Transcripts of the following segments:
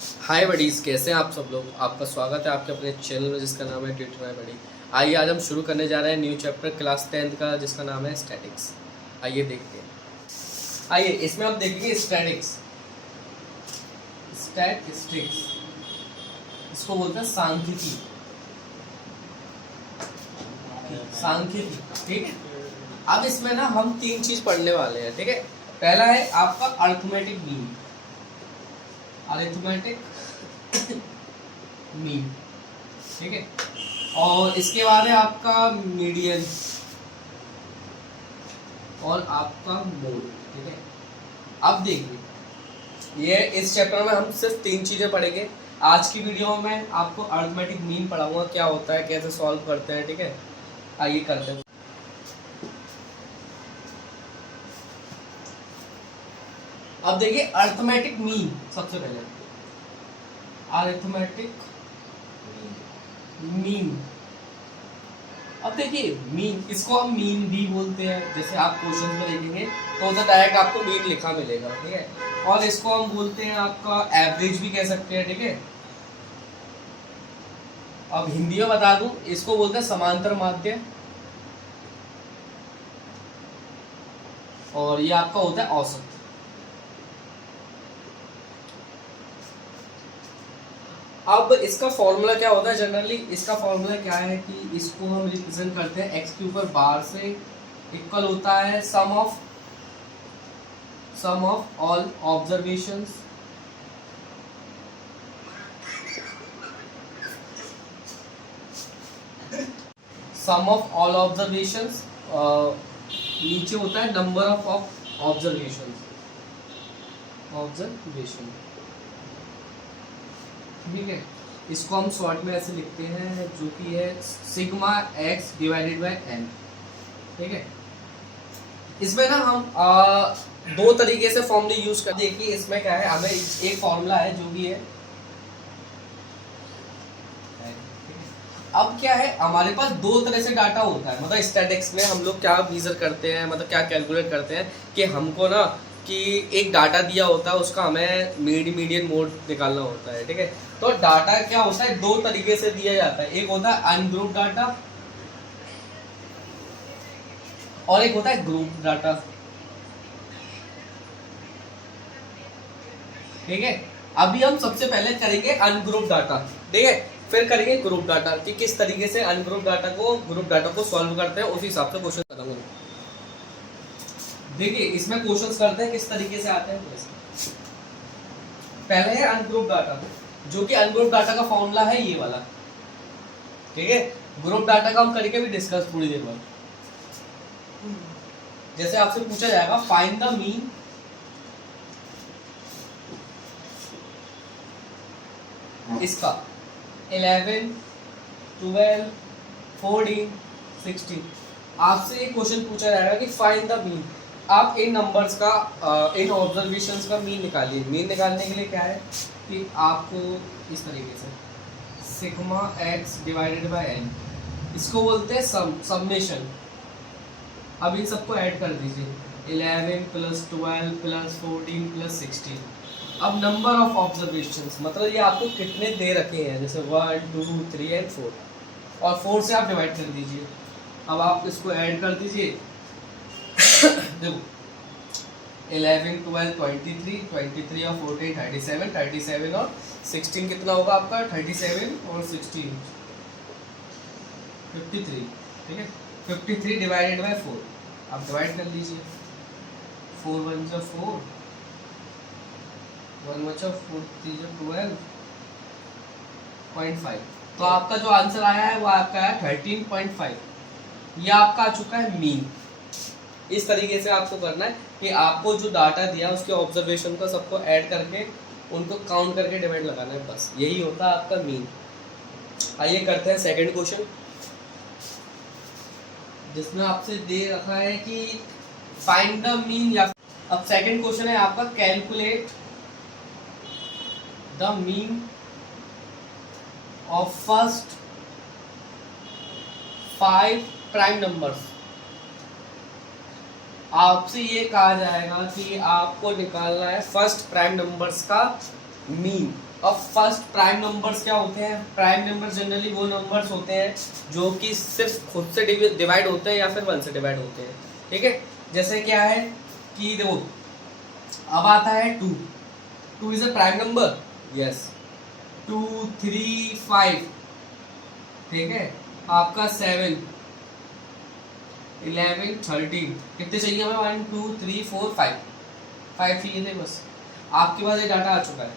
हाय buddies, कैसे हैं आप सब लोग। आपका स्वागत है आपके अपने चैनल में जिसका नाम है ट्यूटर है बडी। आइए आज हम शुरू करने जा रहे हैं न्यू चैप्टर क्लास 10th का जिसका नाम है स्टैटिक्स। आइए देखते हैं। आइए इसमें आप देखेंगे स्टैटिक्स, स्टैटिस्टिक्स, इसको बोलते हैं सांख्यिकी। सांख्यिकी, ठीक है। अब इसमें ना हम तीन चीज पढ़ने वाले हैं, ठीक है। पहला है आपका अरिथमेटिक मीन, अरिथमेटिक मीन, ठीक है। और इसके बाद है आपका मीडियन और आपका मोड, ठीक है। अब देखिए ये इस चैप्टर में हम सिर्फ तीन चीजें पढ़ेंगे। आज की वीडियो में आपको अरिथमेटिक मीन पढ़ाऊंगा, क्या होता है, कैसे सॉल्व करते हैं, ठीक है। आइए करते हैं। अब देखिए अरिथमेटिक मीन, सबसे पहले अरिथमेटिक मीन। अब देखिए मीन, इसको हम मीन भी बोलते हैं, जैसे आप क्वेश्चन में लिखेंगे तो उधर डायरेक्ट आपको मीन लिखा मिलेगा, ठीक है। और इसको हम बोलते हैं आपका एवरेज भी कह सकते हैं, ठीक है। अब हिंदी में बता दूं, इसको बोलते हैं समांतर माध्य, और ये आपका होता है औसत। अब इसका फॉर्मूला क्या होता है जनरली, इसका फॉर्मूला क्या है कि इसको हम रिप्रेजेंट करते हैं एक्स के ऊपर बार से इक्वल होता है sum of all observations sum of all observations, नीचे होता है नंबर ऑफ ऑब्जर्वेशन, ठीक है। इसको हम शॉर्ट में ऐसे लिखते हैं जो कि है sigma x divided by n, ठीक है। इसमें ना हम दो तरीके से फॉर्मूले यूज कर, देखिए इसमें क्या है, हमें एक फॉर्मूला है जो भी है। अब क्या है, हमारे पास दो तरह से डाटा होता है, मतलब स्टैटिक्स में हम लोग क्या मेजर करते हैं, मतलब क्या कैलकुलेट करते हैं कि हमको ना कि एक डाटा दिया होता है, उसका हमें मीडियन मोड निकालना होता है, ठीक है। तो डाटा क्या होता है, दो तरीके से दिया जाता है, एक होता है अनग्रुप डाटा और एक होता है ग्रुप डाटा, ठीक है। अभी हम सबसे पहले करेंगे अनग्रुप डाटा, ठीक है, फिर करेंगे ग्रुप डाटा कि किस तरीके से अनग्रुप डाटा को ग्रुप डाटा को सॉल्व करते हैं, उस हिसाब से क्वेश्चन खत्म करेंगे। देखिए इसमें क्वेश्चंस करते हैं किस तरीके से आते हैं। पहले है अनग्रुप डाटा, जो कि अनग्रुप डाटा का फॉर्मूला है ये वाला, ठीक है। ग्रुप डाटा का हम करेंगे भी डिस्कस थोड़ी देर बाद। जैसे आपसे पूछा जाएगा फाइंड द मीन इसका 11, 12, 14, 16, आपसे एक क्वेश्चन पूछा जाएगा कि फाइंड द मीन। आप इन नंबर्स का इन ऑब्जर्वेशंस का मीन निकालिए। मीन निकालने के लिए क्या है कि आपको इस तरीके से sigma x divided by n, इसको बोलते हैं समेशन। अब इन सबको ऐड कर दीजिए, 11 प्लस 12 प्लस 14 प्लस 16। अब नंबर ऑफ ऑब्जर्वेशंस, मतलब ये आपको कितने दे रखे हैं, जैसे 1 2 3 एंड 4, और 4 से आप डिवाइड कर दीजिए। अब आप इसको ऐड कर दीजिए देखो 11 12 23 23 और 14 37 37 और 16 कितना होगा आपका, 37 और 16 53, ठीक है। 53 डिवाइडेड बाय 4, आप डिवाइड कर लीजिए। 4 1 जा 4, 1 बचा 4 3 जा 12.5, तो आपका जो आंसर आया है वो आपका है 13.5। ये आपका आ चुका है मीन। इस तरीके से आपको करना है कि आपको जो डाटा दिया उसके ऑब्जर्वेशन को सबको ऐड करके उनको काउंट करके डिवाइड लगाना है, बस यही होता है आपका मीन। आइए करते हैं सेकंड क्वेश्चन, जिसमें आपसे दे रखा है कि फाइंड द मीन। या अब सेकंड क्वेश्चन है आपका calculate the mean of first 5 prime numbers. आपसे ये कहा जाएगा कि आपको निकालना है फर्स्ट प्राइम नंबर्स का मीन। अब फर्स्ट प्राइम नंबर्स क्या होते हैं? प्राइम नंबर जनरली वो नंबर्स होते हैं जो कि सिर्फ खुद से डिवाइड होते हैं या फिर 1 से डिवाइड होते हैं, ठीक है। जैसे क्या है कि देखो, अब आता है 2, 2 is a prime number, yes. 2 3 5, ठीक है। आपका 7 11 13, कितने चाहिए हमें? 1 2 3 4 5, 5 चाहिए थे बस। आपके पास ये डाटा आ चुका है,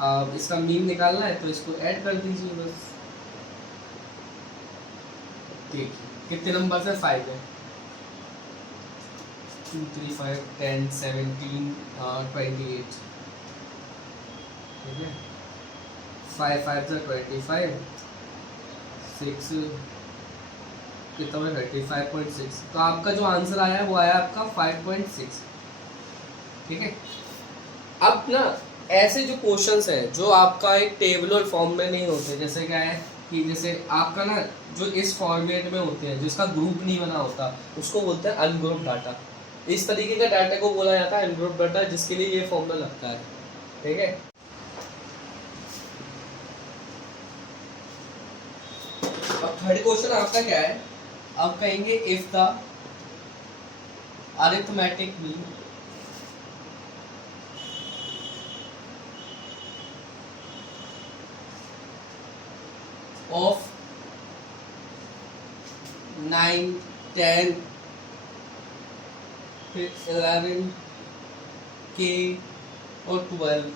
अब इसका मीन निकालना है तो इसको ऐड कर दीजिए बस। देखिए कितने नंबर से 5 है, 2 3 5 10 17 28, ठीक है। 5 5 से 25, 6 कितना है 35.6, तो आपका जो आंसर आया है वो आया आपका 5.6, ठीक है। अब ना ऐसे जो क्वेश्चंस हैं जो आपका एक टेबुलर फॉर्म में नहीं होते, जैसे क्या है कि जैसे आपका ना जो इस फॉर्मेट में होते हैं जिसका ग्रुप नहीं बना होता उसको बोलते हैं अनग्रुप डाटा। इस तरीके का डाटा को बोला जाता है अनग्रुप डाटा, जिसके लिए ये फॉर्मूला लगता है, ठीक है। अब थर्ड क्वेश्चन आपका क्या है? आप कहेंगे if the arithmetic mean of 9 10 फिर 11 k और 12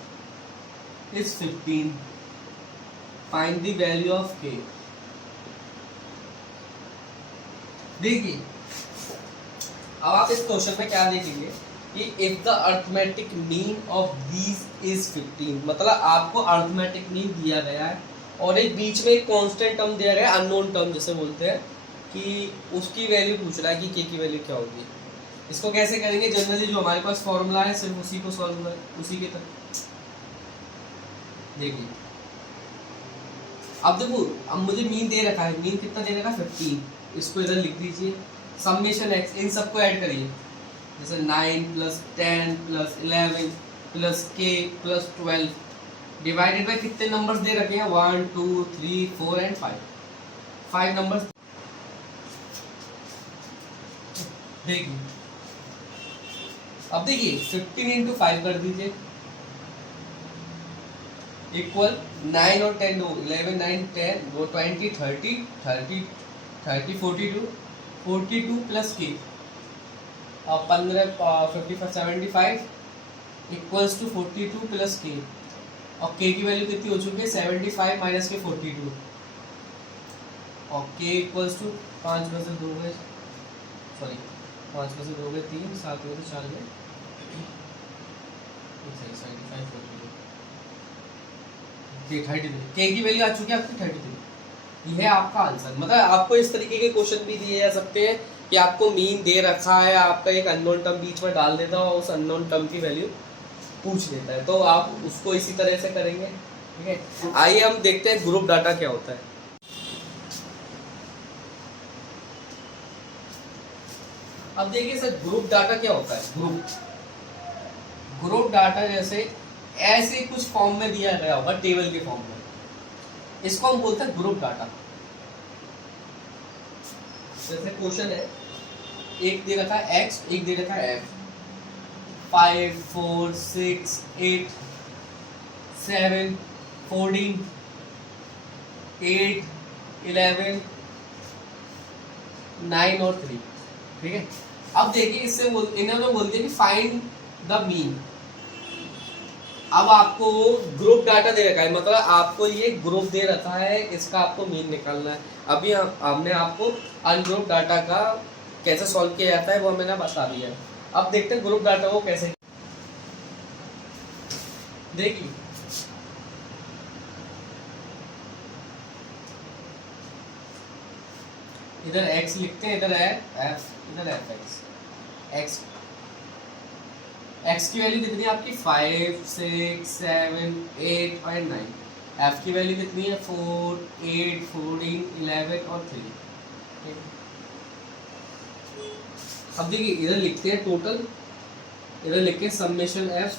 is 15, find the value of k। देखिए अब आप इस क्वेश्चन में क्या देखेंगे कि if the arithmetic mean of these is 15, मतलब आपको अरिथमेटिक मीन दिया गया है और एक बीच में एक कांस्टेंट टर्म दिया गया है, अननोन टर्म जिसे बोलते हैं, कि उसकी वैल्यू पूछ रहा है कि के की वैल्यू क्या होगी। इसको कैसे करेंगे? जनरली जो हमारे पास फॉर्मूला है सिर्फ उसी को सॉल्व कर, उसी के तरह देखिए। अब देखो, अब मुझे मीन दे रखा है, मीन कितना दे रखा है 15, इसको इधर लिख दीजिए, समेशन एक्स, इन सबको ऐड करिए, जैसे 9 + 10 + 11 + k + 12 डिवाइडेड बाय कितने नंबर्स दे रखे हैं? 1 2 3 4 एंड 5 नंबर्स। देखिए अब देखिए 15 × 5 कर दीजिए इक्वल 9 और 10 दो 11 9 10 वो 20 30 30 30 42 प्लस के, अब 15 55 75 इक्वल्स टू 42 प्लस के, और के की वैल्यू कितनी हो चुकी है? 75 माइनस के 42, और के इक्वल्स टू 5 में से 2 गए, सॉरी 5 में से 2 गए 3, 7 में से 4 गए 75 42, 33, के की वैल्यू आ चुकी है आपकी 33। यह है आपका आंसर। मतलब आपको इस तरीके के क्वेश्चन भी दिए जा सकते हैं कि आपको मीन दे रखा है, आपका एक अननोन टर्म बीच में डाल देता है और उस अननोन टर्म की वैल्यू पूछ लेता है, तो आप उसको इसी तरह से करेंगे, ठीक है। आइए हम देखते हैं ग्रुप डाटा क्या होता है। अब देखिए सर, ग्रुप डाटा क्या होता है? ग्रुप डाटा जैसे ऐसे कुछ फॉर्म में दिया गया होगा, टेबल के फॉर्म में, इसको हम बोलते हैं ग्रुप डाटा। जैसे क्वेश्चन है, एक दे रखा है x, एक दे रखा है f, 5 4 6 8 7 14 8 11 9 और 3, ठीक है। अब देखिए इससे इन्होंने बोल दिया कि फाइंड द मीन। अब आपको ग्रुप डाटा दे रखा है, मतलब आपको ये ग्रुप दे रखा है, इसका आपको मीन निकालना है। अभी हमने आपको अनग्रुप डाटा का कैसे सॉल्व किया जाता है वो मैंने बता दिया है। अब देखते हैं ग्रुप डाटा को कैसे। देखिए इधर x लिखते हैं, इधर है f, इधर f x की वैल्यू कितनी है आपकी? 5 6 7 8 और 9। f की वैल्यू कितनी है? 4 8 14 11 और 3। अब देखिए इधर लिखते हैं टोटल, इधर लिखते हैं समेशन f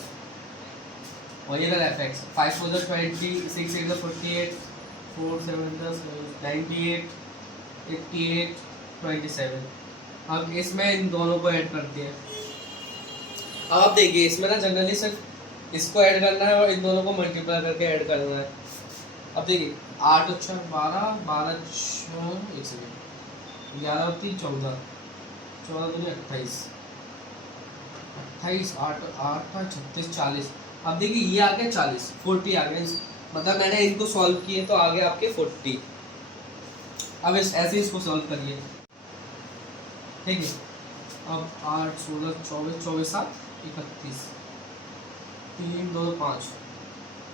और ये एफ एक्स 5 4 20, 6 8 48, 4 7 98, 88, 27। अब इसमें इन दोनों को ऐड करते हैं। अब आप देखिए इसमें ना जनरली सिर्फ इसको ऐड करना है और इन दोनों को मल्टीप्लाई करके ऐड करना है। अब देखिए 8 और 6 12, 12 6 एक सेकेंड 11 और 3 14, 14 दूनी 28, 28 8 8 36 40। अब देखिए ये आ गया 40, 40 आ गया, मतलब मैंने इनको सॉल्व किए तो आ गए आपके 40। अब ऐसे इसको सॉल्व करिए, ठीक है। अब 8 16 24 24 7 31, 3 2 5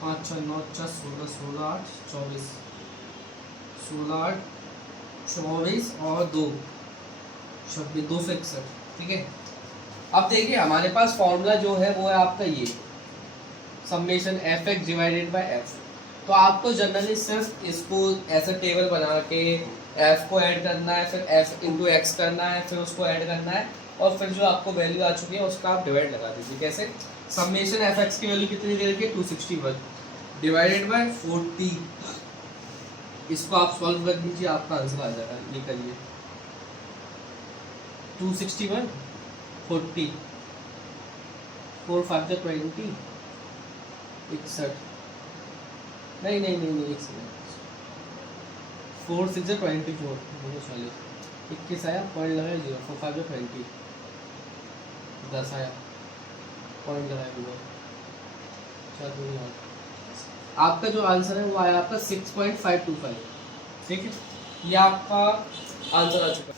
5 6 9 10 16 16 8 24, 16 8 24 और 2 26 2 से 61, ठीक है। अब देखिए हमारे पास फॉर्मूला जो है वो है आपका ये summation F x divided bye F. तो आपको जनरली सिर्फ इसको ऐसा टेबल बना के एफ को ऐड करना है, फिर एफ इंटू एक्स करना है, फिर उसको ऐड करना है, और फिर जो आपको वैल्यू आ चुकी है उसका आप डिवाइड लगा दीजिए। कैसे? समेशन एफ एक्स की वैल्यू कितनी दे रखी है 261 डिवाइडेड बाय 40। इसको आप सॉल्व कर दीजिए, आपका आंसर आ जाएगा। ये करिए 261 40 4 5 20 61, नहीं नहीं नहीं नहीं 4 6 24 सॉरी 21 आया, पॉइंट लगाया 0, 4 5 20 10 आया, पॉइंट लगाया 0, चल दूनी और आपका जो आंसर है वो आया आपका 6.525, ठीक है। ये आपका आंसर आ चुका है।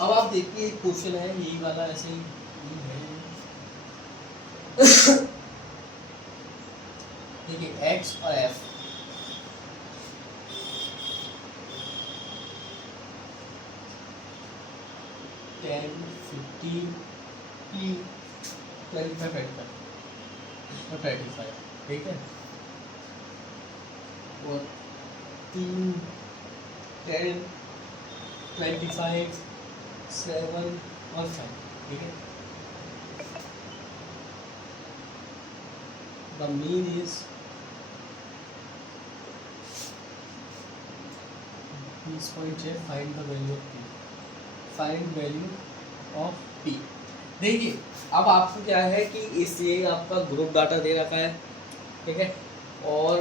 अब आप देखिए एक क्वेश्चन है यही वाला, ऐसे ही है देखिए एक्स और एफ, टेन 15 की 25 और 35, ठीक है। और 3 10 25 7 और 5, ठीक है। The mean is this point है, find the value of P, find value of P. देखिए अब आपको क्या है कि इस ये आपका ग्रुप डाटा दे रखा है, ठीक है, और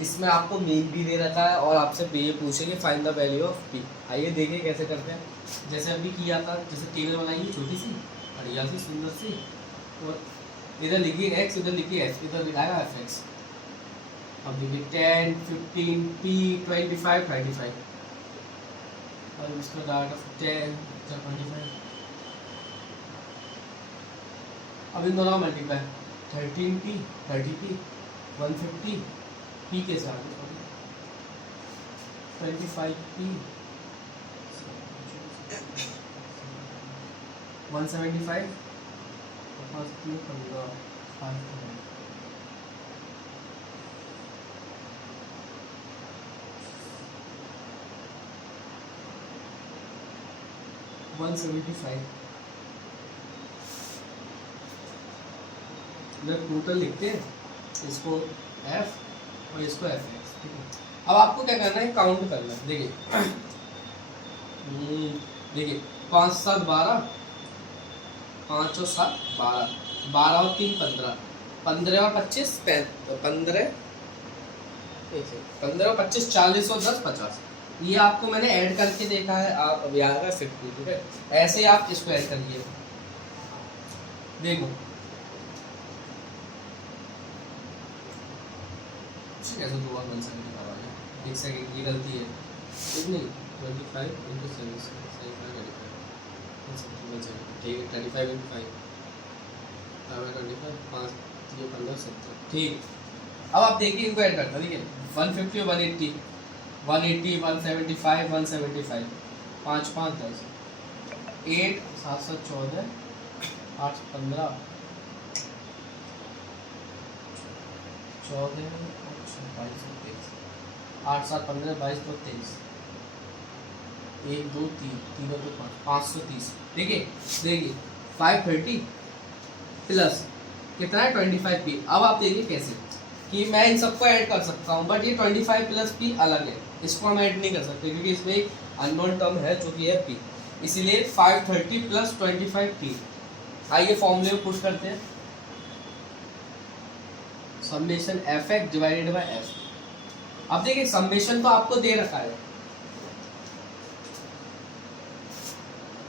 इसमें आपको मीन भी दे रखा है, और आपसे ये पूछेंगे find the value of P. आइए देखिए कैसे करते हैं। जैसे अभी किया था, जैसे टेबल बनाइए छोटी सी बढ़िया सी सुंदर सी, और इधर लिखिए एक्स, इधर लिखिए एफ, इधर लिखाएगा एफ एक्स। अब देखिए 10 15 पी 25 35, और इसका डाटा 10 25, अब इन दोनों का मल्टीप्लाई 13 पी 30 पी 150 पी के साथ 25 पी 175 175 टोटल लिखते हैं, इसको एफ और इसको एफ एक्स, ठीक है। अब आपको क्या करना है, काउंट करना है। देखिए देखिए 5 7 12, 5 और 7 12, 12 और 3 15, 15 और 25 15 15 और 25 40 और 10 50। ये आपको मैंने ऐड करके देखा है, आप अभी आ रहा है 50, ठीक है। ऐसे ही आप इसको ऐड करिए, देखो कैसे 2 और 1 7 का वाला एक सेकंड की गलती है, नहीं 25 into 7 सही है, 35 ठीक है, 35 into 5 25 5 3 15 70, ठीक। अब आप देखिए इनको ऐड करना, ठीक है। 150 और 180 180 175 175 5 5 10 8 7 7 14 8 15 14 22 8 7 15 22 23 1 2 3 3 2 5 530। ठीक है, देखिए 530 प्लस कितना है 25p। अब आप देखिए कैसे कि मैं इन सबको ऐड कर सकता हूँ, बट ये 25 प्लस p अलग है, इसको हम ऐड नहीं कर सकते क्योंकि इसमें एक अननोन टर्म है जो कि है p, इसीलिए 530 प्लस 25p। आइए फॉर्मूले में पुट करते हैं, summation F x divided by F. अब देखिए समेशन तो आपको दे रखा है,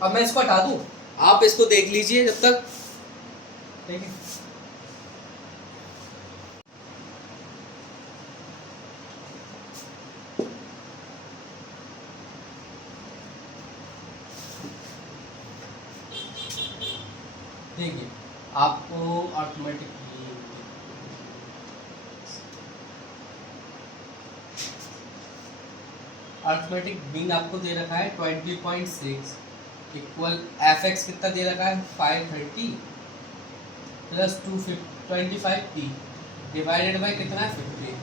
अब मैं इसको हटा दूं, आप इसको देख लीजिए जब तक। ठीक है, देखिए आपको अर्थमेटिक मीन आपको दे रखा है 20.6 इक्वल एफ एक्स कितना दे रखा है 530 प्लस 25p डिवाइडेड बाई कितना है 50।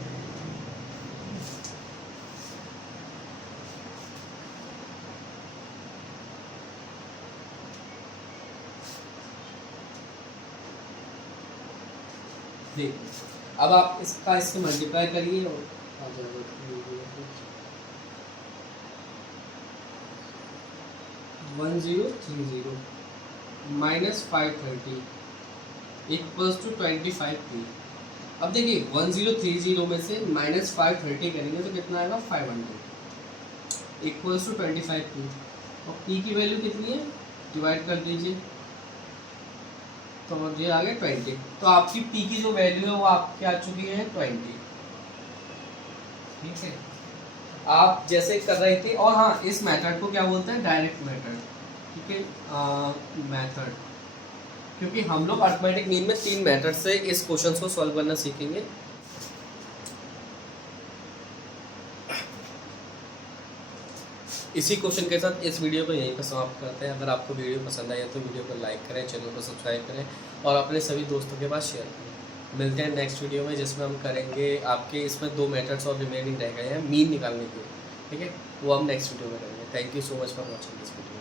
देखिए अब आप इसका इससे मल्टीप्लाई करिए और आ जाएगा 1030 माइनस 530 इक्वल्स टू 25p। अब देखिए 1030 में से माइनस 530 करेंगे तो कितना आएगा 500 इक्वल्स टू 25p, और p की वैल्यू कितनी है डिवाइड कर दीजिए तो ये आ गया 20। तो आपकी p की जो वैल्यू है वो आपकी आ चुकी है 20। ठीक है, आप जैसे कर रहे थे, और हाँ इस मेथड को क्या बोलते हैं डायरेक्ट मेथड। ठीक है, मेथड, क्योंकि हम लोग अर्थमेटिक मीन में 3 मेथड से इस क्वेश्चन को सॉल्व करना सीखेंगे। इसी क्वेश्चन के साथ इस वीडियो को यहीं पर समाप्त करते हैं। अगर आपको वीडियो पसंद आया तो वीडियो को लाइक करें, चैनल को सब्सक्राइब करें और अपने सभी दोस्तों के पास शेयर करें। मिलते हैं नेक्स्ट वीडियो में, जिसमें हम करेंगे आपके इसमें 2 मेथड्स और रिमेनिंग रह गए हैं मीन निकालने के, ठीक है, वो हम नेक्स्ट वीडियो में करेंगे। Thank you so much for watching this video.